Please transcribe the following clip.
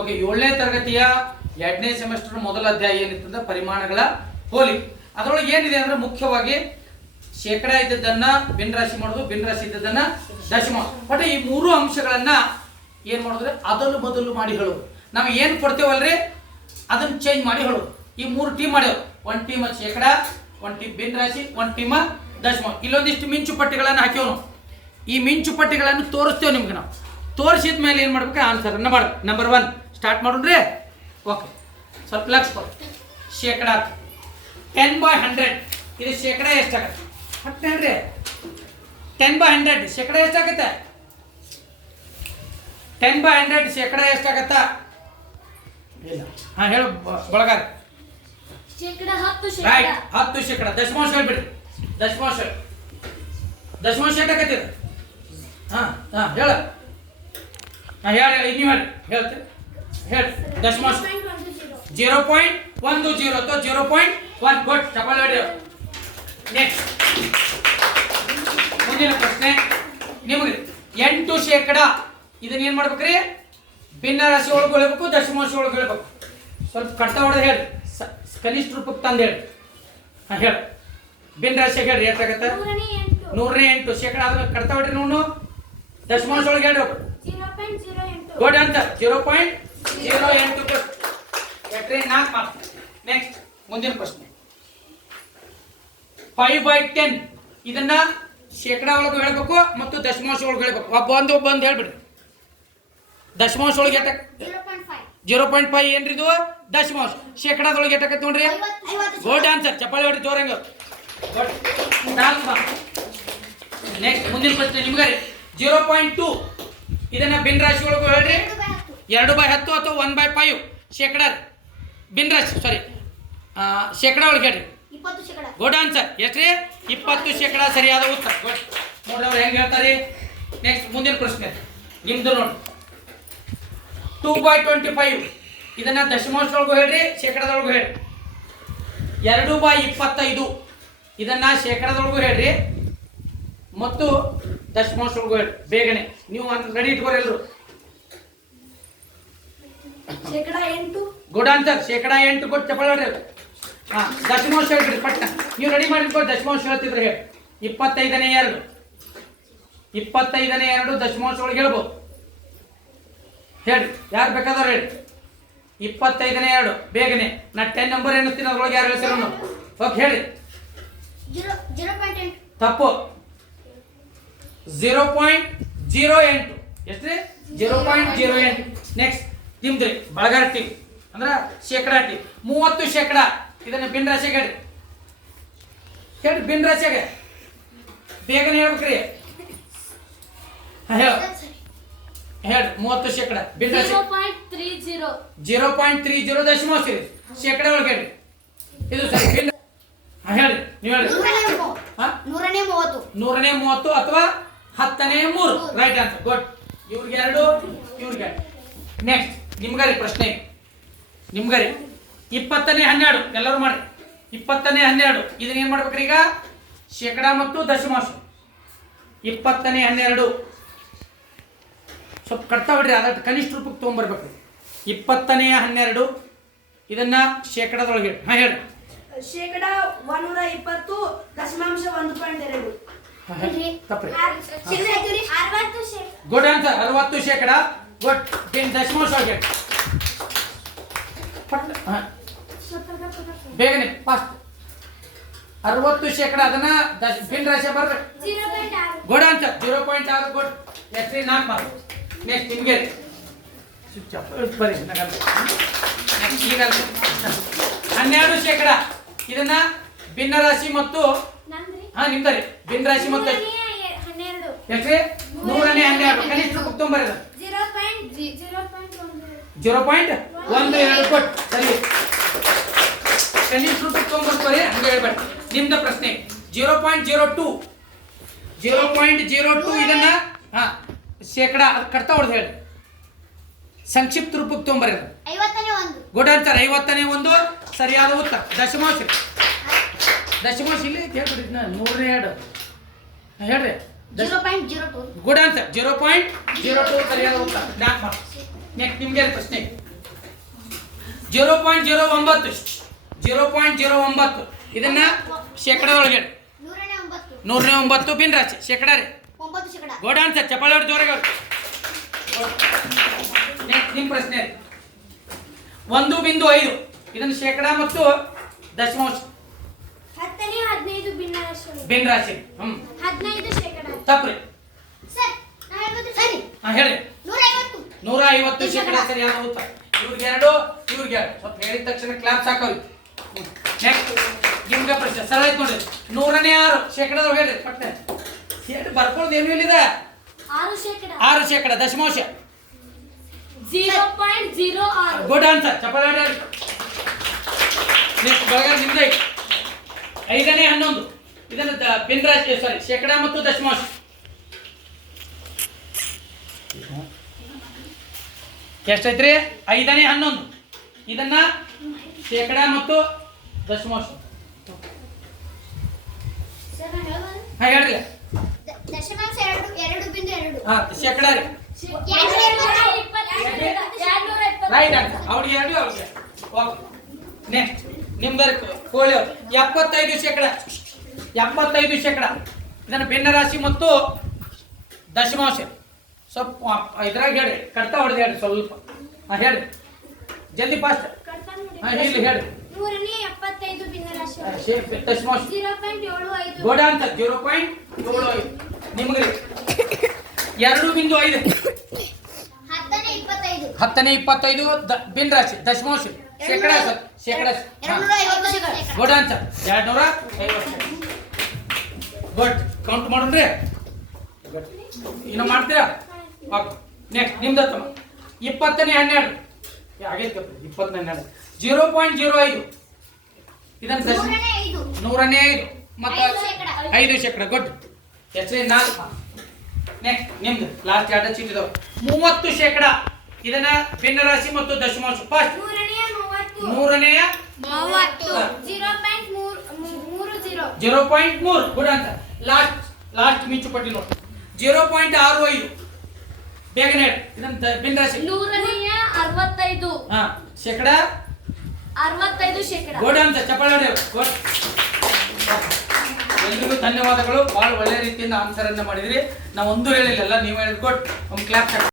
Okay ಏಳನೇ ತರಗತಿಯ ಎರಡನೇ ಸೆಮಿಸ್ಟರ್ ಮೊದಲ ಅಧ್ಯಾಯ ಏನಿತ್ತಂದ್ರೆ ಪರಿಮಾಣಗಳ ಹೋಲಿ. ಅದರೊಳಗೆ ಏನಿದೆ ಅಂದ್ರೆ ಮುಖ್ಯವಾಗಿ ಶೇಕಡ ಇದ್ದದ್ದನ್ನ ಬಿನ್ ರಾಶಿ ಮಾಡೋದು ಬಿನ್ ರಾಶಿ ಇದ್ದದ್ದನ್ನ ದಶಮ ಬಟ್ ಈ ಮೂರು ಅಂಶಗಳನ್ನ ಏನ್ ಮಾಡಿದ್ರೆ ಅದಲು ಬದಲು ಮಾಡಿ ಹೇಳೋದು. ನಾವು ಏನ್ ಕೊಡ್ತೇವಲ್ರಿ? ಅದನ್ನ ಚೇಂಜ್ ಮಾಡಿ ಹೇಳೋದು. ಈ ಮೂರು ಟೀಮ್ ಮಾಡ್ಯಾವ. ಒನ್ ಟೀಮ್ ಶೇಕಡ ಒನ್ ಟೀಮ್ ಬಿನ್ ರಾಶಿ ಒನ್ ಟೀಮ್ ದಶಮ ಇಲ್ಲೊಂದಿಷ್ಟು ಮಿಂಚು ಪಟ್ಟಿಗಳನ್ನು ಹಾಕಿವನು ಈ ಮಿಂಚು ಪಟ್ಟಿಗಳನ್ನು ತೋರಿಸ್ತೇವೆ ನಿಮ್ಗೆ ನಾವು. ತೋರಿಸಿದ ಮೇಲೆ ಏನು ಮಾಡ್ಬೇಕು? Answer number number one start ಮಾಡೋಣ್ರಿ okay ಸ್ವಲ್ಪ ಲಕ್ಷ ಕೊಡಿ. ಶೇಕಡ ಟೆನ್ ಬೈ ಹಂಡ್ರೆಡ್ ಇದು ಶೇಕಡ ಎಷ್ಟಾಗತ್ತೆ? ಹತ್ತು ಹೇಳ್ರಿ. ಟೆನ್ ಬೈ ಹಂಡ್ರೆಡ್ ಶೇಕಡ ಎಷ್ಟಾಗತ್ತೆ? ಟೆನ್ ಬೈ ಹಂಡ್ರೆಡ್ ಶೇಕಡ ಎಷ್ಟಾಗತ್ತ? ಇಲ್ಲ. ಹಾಂ ಹೇಳು ಬಳಗಾರ. ರೈಟ್ ಹತ್ತು ಶೇಕಡ. ದಶಮಾಂಶ ಹೇಳ್ಬಿಡ್ರಿ. ದಶಮಾಂಶ. ದಶಮಾಂಶ ಎಷ್ಟಾಗತ್ತೆ ಹಾಂ ಹಾಂ ಹೇಳ. ಹಾಂ ಹೇಳಿ ಹೇಳಿ ನೀವು ಹೇಳಿ ಹೇಳ್ತೀರಿ ಹೇಳಿ ದಶಮಾಂಶ ಜೀರೋ ಪಾಯಿಂಟ್ ಒಂದು ಜೀರೋ ಅಥವಾ ಜೀರೋ ಪಾಯಿಂಟ್ ಒನ್. ಗುಡ್ ಚಪಲ್ ಹೊಡಿ ನೆಕ್ಸ್ಟ್ ಮುಂದಿನ ಪ್ರಶ್ನೆ. ನಿಮಗೆ ಎಂಟು ಶೇಕಡ ಇದನ್ನ ಏನು ಮಾಡ್ಬೇಕ್ರಿ? ಭಿನ್ನ ರಾಶಿ ಒಳಗೆ ಹೇಳ್ಬೇಕು ದಶಮಾಂಶ ಒಳಗೆ ಹೇಳ್ಬೇಕು ಸ್ವಲ್ಪ ಕಟ್ಟ ಹೊಡೆದು ಹೇಳಿ ಸ- ಕನಿಷ್ಠ ರೂಪಕ್ಕೆ ತಂದು ಹೇಳಿ. ಹಾಂ ಹೇಳಿ. ಭಿನ್ನ ರಾಶಿ ಹೇಳಿ ಎಷ್ಟಾಗತ್ತೆ ನೂರನೇ ಎಂಟು. ನೂರನೇ ಎಂಟು. ಶೇಕಡ ಆದ್ಮೇಲೆ ಕಟ್ತಾ ಹೊಡ್ರಿ ನೋಡು ದಶಮಾಂಶ ಒಳಗೆ ಹೇಳ್ರಿ ಗುಡ್ ಅಂತ ಜೀರೋ ಪಾಯಿಂಟ್ ಜೀರೋ ಎಂಟು ಗುಡ್ ನಾಲ್ಕು ಮಾರ್ಕ್ಸ್ ನೆಕ್ಸ್ಟ್ ಮುಂದಿನ ಪ್ರಶ್ನೆ. ಫೈವ್ ಬೈ ಟೆನ್ ಇದನ್ನ ಶೇಕಡ ಒಳಗೆ ಹೇಳ್ಬೇಕು ಮತ್ತು ದಶಮಾಂಶ ಒಳಗೆ ಹೇಳ್ಬೇಕು. ಒಬ್ಬ ಒಂದು ಒಬ್ಬ ಒಂದು ಹೇಳ್ಬಿಡ್ರಿ. ದಶಮಾಂಶ ಒಳಗೆ ಎಟಕ್ ಜೀರೋ ಪಾಯಿಂಟ್ ಫೈವ್ ಏನ್ರಿ ಇದು? ದಶಮಾಂಶ. ಶೇಕಡದೊಳಗೆ ಎಟ್ಟಕೈತಿ ನೋಡ್ರಿ. ಗುಡ್ ಆನ್ಸರ್ ಚಪ್ಪಾಳಿ ಹೊಡಿ ಜೋರಂಗ ನಾಲ್ಕು ನೆಕ್ಸ್ಟ್ ಮುಂದಿನ ಪ್ರಶ್ನೆ ನಿಮ್ಗೆ ಜೀರೋ ಪಾಯಿಂಟ್ ಟು ಇದನ್ನ ಬಿನ್ ರಾಶಿ ಒಳಗೆ ಹೇಳ್ರಿ. ಎರಡು ಬೈ ಹತ್ತು. ಅಥವಾ ಒನ್ ಬೈ ಫೈವ್. ಶೇಕಡ ಬಿನ್ ರಾಶಿ ಸಾರಿ ಶೇಕಡ ಒಳಗೆ ಹೇಳ್ರಿ. ಗುಡ್ ಆನ್ಸರ್ ಎಷ್ಟು ರೀ? ಇಪ್ಪತ್ತು ಶೇಕಡ ಸರಿಯಾದ ಉತ್ತರ. ಗುಡ್ ನೋಡ್ರಿ ಅವ್ರು ಹೆಂಗೆ ಹೇಳ್ತಾರೆ? ನೆಕ್ಸ್ಟ್ ಮುಂದಿನ ಪ್ರಶ್ನೆ. ನಿಮ್ದು ನೋಡಿ ಟೂ ಬೈ ಟ್ವೆಂಟಿ ಫೈವ್ ಇದನ್ನ ದಶಮಾಂಶದೊಳಗೂ ಹೇಳ್ರಿ ಶೇಕಡದೊಳಗೂ ಹೇಳ್ರಿ. ಎರಡು ಬೈ ಇಪ್ಪತ್ತೈದು. ಇದನ್ನ ಶೇಕಡದೊಳಗೂ ಹೇಳ್ರಿ. ಮತ್ತು ದಶಮಾಂಶದೊಳಗೂ ಹೇಳ್ರಿ ಬೇಗನೆ. ನೀವು ರೆಡಿ ಇಟ್ಕೋರಿ ಎಲ್ಲರೂ ಶೇಕಡ ಎಂಟು. ಗುಡ್ ಆನ್ಸರ್ ಶೇಕಡ ಎಂಟು ಕೊಟ್ಟು ಚಪ್ಪಳ ಹೊಡ್ರಿ. ಹಾ ದಶಮಾಂಶ ಹೇಳ್ಬಿಡಿ ಪಟ್ಟ ನೀವು ರೆಡಿ ಮಾಡಿಟ್ಕೊಂಡು ದಶಮಾಂಶ ಹೇಳ್ತಿದ್ರೆ ಹೇಳಿ. ಇಪ್ಪತ್ತೈದನೇ ಎರಡು. ಇಪ್ಪತ್ತೈದನೇ ಎರಡು ದಶಮಾಂಶ ಒಳಗೆ ಹೇಳ್ಬೋದು. ಹೇಳಿ ಯಾರು ಬೇಕಾದವ್ರು ಹೇಳಿ ಇಪ್ಪತ್ತೈದನೇ ಎರಡು ಬೇಗನೆ. ನಾ ಟೆನ್ ನಂಬರ್ ಎನ್ನಿಸ್ತೀನಿ ಅದ್ರೊಳಗೆ ಯಾರು ಹೇಳ್ತೀರ ಓಕೆ ಹೇಳಿ ಜೀರೋ ಜೀರೋ ಪಾಯಿಂಟ್ ಎಂಟು ಝೀರೋ ಪಾಯಿಂಟ್ ಜೀರೋ ಎಂಟು. ಎಷ್ಟ್ರಿ? ಜೀರೋ ಪಾಯಿಂಟ್ ಜೀರೋ ಎಂಟು. ನೆಕ್ಸ್ಟ್ ನಿಮ್ದ್ರಿ ಬಳಗಾರ ಟಿ ಅಂದ್ರ ಶೇಕಡ ಟಿ ಮೂವತ್ತು ಶೇಕಡ. ಇದನ್ನ ಬಿನ್ ರಾಶಿ ಹೇಳ್ರಿ ಹೇಳಿ ಭಿನ್ನ ರಾಶಿಯಾಗ ಬೇಗನೆ ಹೇಳ್ಬೇಕ್ರಿ. ಹಾ, ಹೇಳಿ. ಹೇಳ್ರಿ ಮೂವತ್ತು ಶೇಕಡಾ. ಬಿನ್ ರಾಶಿ zero point three zero. Zero point three zero ದಶಮಾಂಶ ರೀ ಶೇಕಡ ಒಳಗೆ ಹೇಳ್ರಿ. ಇದು ಸರಿ ಭಿನ್ನ ಹಾ, ಹೇಳ್ರಿ ನೀವು ಹೇಳ್ರಿ. ಹಾ? ನೂರನೇ ಮೂವತ್ತು. ನೂರನೇ ಮೂವತ್ತು ಅಥವಾ ಹತ್ತನೇ ಮೂರು. ರೈಟ್ ಆನ್ಸರ್ ಗುಡ್ ಇವ್ರಿಗೆ ಎರಡು, ಇವ್ರಿಗೆ ನೆಕ್ಸ್ಟ್ ನಿಮ್ಗರಿ ಪ್ರಶ್ನೆ. ನಿಮ್ಗರಿ. ಇಪ್ಪತ್ತನೇ ಹನ್ನೆರಡು. ಎಲ್ಲರೂ ಮಾಡಿ ಇಪ್ಪತ್ತನೇ ಹನ್ನೆರಡು. ಇದನ್ನ ಏನ್ ಮಾಡ್ಬೇಕ್ರಿ ಈಗ? ಶೇಕಡ ಮತ್ತು ದಶಮಾಂಶ. ಇಪ್ಪತ್ತನೇ ಹನ್ನೆರಡು. ಸ್ವಲ್ಪ ಕಟ್ತಾ ಬಿಡ್ರಿ. ಅದಕ್ಕೆ ಕನಿಷ್ಠ ರೂಪಕ್ಕೆ ತೊಗೊಂಬರ್ಬೇಕು. ಇಪ್ಪತ್ತನೇ ಹನ್ನೆರಡು. ಇದನ್ನ ಶೇಕಡದೊಳಗೆ ಹಾ ಹೇಳಿ ಶೇಕಡ ಒಂದೂರ ಇಪ್ಪತ್ತು, ದಶಮಾಂಶ ಒಂದು ಪಾಯಿಂಟ್ ಎರಡು. ತಪ್ಪ್ರಿ ಗುಡ್ ಆನ್ಸರ್ ಅರವತ್ತು ಶೇಕಡ. ಗುಡ್. ಟೆನ್ ದಶಮಾಂಶ ಬೇಗನೆ ಫಾಸ್ಟ್. ಅರವತ್ತು ಶೇಕಡ ಅದನ್ನ ಭಿನ್ನ ರಾಶಿ ಬರ್ರಿ. ಗುಡ್ ಆನ್ಸರ್ ಜೀರೋ ಪಾಯಿಂಟ್ ಆರು ಗುಡ್. ನೆಕ್ಸ್ಟ್ ನಾಲ್ಕು ಮಾರ್ಕ್. ನೆಕ್ಸ್ಟ್ ನಿಮಗೆ. ಸ್ವಿಚ್ ಆಫ್ ನೆಕ್ಸ್ಟ್ ಈಗ ಹನ್ನೆರಡು ಶೇಕಡ. ಇದನ್ನ ಭಿನ್ನ ರಾಶಿ ಮತ್ತು ಹಾ ನಿಮ್ದರಿ ಬಿನ್ ರಾಶಿ ಮತ್ತೆ? ಹನ್ನೆರಡು. ಎಷ್ಟ್ರಿ? ನೂರನೇ ಹನ್ನೆರಡು. ಕನಿಷ್ಠ ತೊಗೊಂಬರ್ರಿ ಜೀರೋ ಪಾಯಿಂಟ್ ಒಂದು ಎರಡು ಕೊಟ್ಟು. ಸರಿ. ಕನಿಷ್ಠ ರೂಪಕ್ಕೆ ತೊಗೊಂಬರ್ತಾರೆ ಹಂಗೆ ಹೇಳ್ಬೇಡಿ ನಿಮ್ದ ಪ್ರಶ್ನೆ. Zero point zero two. Zero point zero two ಇದನ್ನ ಹಾ ಶೇಕಡ ಅದು ಕಟ್ತಾ ಹೊಡೆದು ಹೇಳಿ. ಸಂಕ್ಷಿಪ್ತ ರೂಪಕ್ಕೆ ಒಂದು. ಗುಡ್ ಆನ್ಸರ್ ಐವತ್ತನೇ ಒಂದು. ಸರಿಯಾದ ಉತ್ತರ. ದಶಮಾಂಶ. ದಶಮಾಂಶ ಇಲ್ಲಿ ಐತಿ ಹೇಳ್ಬಿಡಿ ಇದನ್ನ ನೂರನೇ ಎರಡು. ಹೇಳ್ರಿ. Zero point zero two. Good answer zero point zero two ಸರಿಯಾದ ಉತ್ತರ. ನೆಕ್ಸ್ಟ್ ನಿಮ್ಗೆ ಪ್ರಶ್ನೆ. ಜೀರೋ ಪಾಯಿಂಟ್ ಜೀರೋ ಒಂಬತ್ತು. ಜೀರೋ ಪಾಯಿಂಟ್ ಜೀರೋ ಒಂಬತ್ತು. ಇದನ್ನ ಶೇಕಡದೊಳಗೆ. ನೂರನೇ ಒಂಬತ್ತು. ಬಿನ್ ರಾಶಿ ಶೇಕಡ ರೀ. ಗುಡ್ ಆನ್ಸರ್ ಚಪ್ಪಾಳೆ ಹೊಡೆದು ಜೋರಾಗಿ. Next ನಿಮ್ಮ ಪ್ರಶ್ನೆ. ಒಂದು ಬಿಂದು ಐದು. ಇದನ್ನು ಶೇಕಡ ಮತ್ತು ದಶಮಾಂಶ. ಬಿನ್ ರಾಶಿ ಹ್ಮ್. ಹದಿನೈದು ಶೇಕಡ. ತಪ್ಪ್ರಿ ಸರ್ ಹಾ ಹೇಳಿ. ನೂರ ಐವತ್ತು ಶೇಕಡ. ಸರಿ ಯಾರು ಉತ್ತರ ಇವ್ರಿಗೆ ಎರಡು ಇವ್ರಿಗೆ ಎರಡು. ಸ್ವಲ್ಪ ಹೇಳಿದ ತಕ್ಷಣ ಕ್ಲಾಪ್ ಸಾಕವ್ರಿ ನೆಕ್ಸ್ಟ್ ನಿಮ್ಗೆ ಪ್ರಶ್ನೆ. ಸರಳ ಐತ್ ನೋಡ್ರಿ. ನೂರನೇ ಆರು ಶೇಕಡದವ್ರು ಹೇಳ್ರಿ ಪಟ್ಟೆ ಹೇಳಿ ಬರ್ಕೊಳ್ಳೋದು ಏನು ಇಲ್ಲಿದೆ ಆರು ಶೇಕಡ. ದಶಮಾಂಶ. ಗುಡ್ ಆನ್ಸರ್ ಹೊಡ್ಯಾರಿ. ನೆಕ್ಸ್ಟ್ ಬೆಳಗಾವಿ ನಿಮ್ದು ಐತಿ. ಐದನೇ ಹನ್ನೊಂದು ಇದನ್ನು ದ- ಭಿನ್ನ ರಾಶಿ ಸಾರಿ ಶೇಕಡ ಮತ್ತು ದಶಮಾಂಶ ಎಷ್ಟೈತ್ರಿ ಐದನೇ ಹನ್ನೊಂದು ಇದನ್ನ ಶೇಕಡ ಮತ್ತು ದಶಮಾಂಶ ಹಾ ಹೇಳ್ರಿ ಹಾ ಶೇಕಡ ರೀ ರೈಟ್ ಅವ್ರಿಗೆ ಎರಡು ಅವ್ರಿಗೆ ಓಕೆ ನೆಕ್ಸ್ಟ್ ನಿಮ್ದು ಕೋಳಿ. ಎಪ್ಪತ್ತೈದು ಶೇಕಡ. ಎಪ್ಪತ್ತೈದು ಶೇಕಡ. ಇದನ್ನು ಭಿನ್ನ ರಾಶಿ ಮತ್ತು ದಶಮಾಂಶ. ಸ್ವಲ್ಪ ಇದ್ರಾಗ ಹೇಳ್ರಿ. ಕಡ್ತ ಹೊಡೆದು ಹೇಳಿ ಸ್ವಲ್ಪ. ಹಾಂ ಹೇಳ್ರಿ. ಜಲ್ದಿ ಫಾಸ್ಟ್ ಹಾಂ ಇಲ್ಲಿ ಹೇಳ್ರಿ. ಭಿನ್ನರಾಶಿ ಶೇ- ದಶಮಾಂಶ. ಗೋಡ ಅಂತ ಜೀರೋ ಪಾಯಿಂಟ್ ಏಳು ಐದು. ನಿಮ್ಗೆ. ಎರಡು ಬಿಂದು ಐದು. ಹತ್ತನೇ ಇಪ್ಪತ್ತೈದು. ಹತ್ತನೇ ದ- ಭಿನ್ನ ರಾಶಿ ದಶಮಾಂಶ. ಶೇಕಡ ಸರ್ ಶೇಕಡ ಗುಡ್ ಅಂತ ಎರಡು ನೂರ ಗುಡ್ ಕೌಂಟ್ ಮಾಡೋಣ್ರಿ ಇನ್ನು ಮಾಡ್ತೀರಾ? ಓಕೆ. ನೆಕ್ಸ್ಟ್ ನಿಮ್ದು ತಮ್ಮ ಇಪ್ಪತ್ತನೇ ಹನ್ನೆರಡು. ಆಗೈತೆ ಇಪ್ಪತ್ತನೇ ಹನ್ನೆರಡು. ಜೀರೋ ಪಾಯಿಂಟ್ ಜೀರೋ ಐದು. ಇದನ್ನ ದಶ ನೂರನೇ ಐದು. ಮತ್ತು ಐದು ಶೇಕಡ. ಗುಡ್ ಎಷ್ಟು ನಾಲ್ಕು. ನೆಕ್ಸ್ಟ್ ನಿಮ್ದು. ಲಾಸ್ಟ್ ಎರಡು ಚೀಟ್ ಇದಾವೆ ಮೂವತ್ತು ಶೇಕಡ. ಇದನ್ನ ಭಿನ್ನ ರಾಶಿ ಮತ್ತು ದಶಮಾಂಶ. ಫಸ್ಟ್ ಮೂವತ್ತು. ಜೀರೋ ಪಾಯಿಂಟ್ ಮೂರು ಗುಡ್ ಅಂತ ಲಾಸ್ಟ್ ಲಾಸ್ಟ್ ಮಿಂಚು ಪಟ್ಟಿ ನೋಡಿ. ಜೀರೋ ಪಾಯಿಂಟ್ ಆರು ಐದು. ಬೇಗನೆ ಇದನ್ನ ದ- ನೂರನೆಯ ಅರವತ್ತೈದು. ಹಾ ಶೇಕಡ? ಅರವತ್ತೈದು ಶೇಕಡ. ಗುಡ್ ಅಂತ ಚಪ್ಪಾಳೆ. ಗುಡ್. ಎಲ್ರಿಗೂ ಧನ್ಯವಾದಗಳು. ಬಹಳ ಒಳ್ಳೆ ರೀತಿಯಿಂದ ಆನ್ಸರ್ ಅನ್ನ ಮಾಡಿದ್ರಿ. ನಾವು ಒಂದು ಹೇಳಿಲ್ಲ ನೀವು ಹೇಳಿದ್ ಗುಡ್. ಒಂದು ಕ್ಲಾಪ್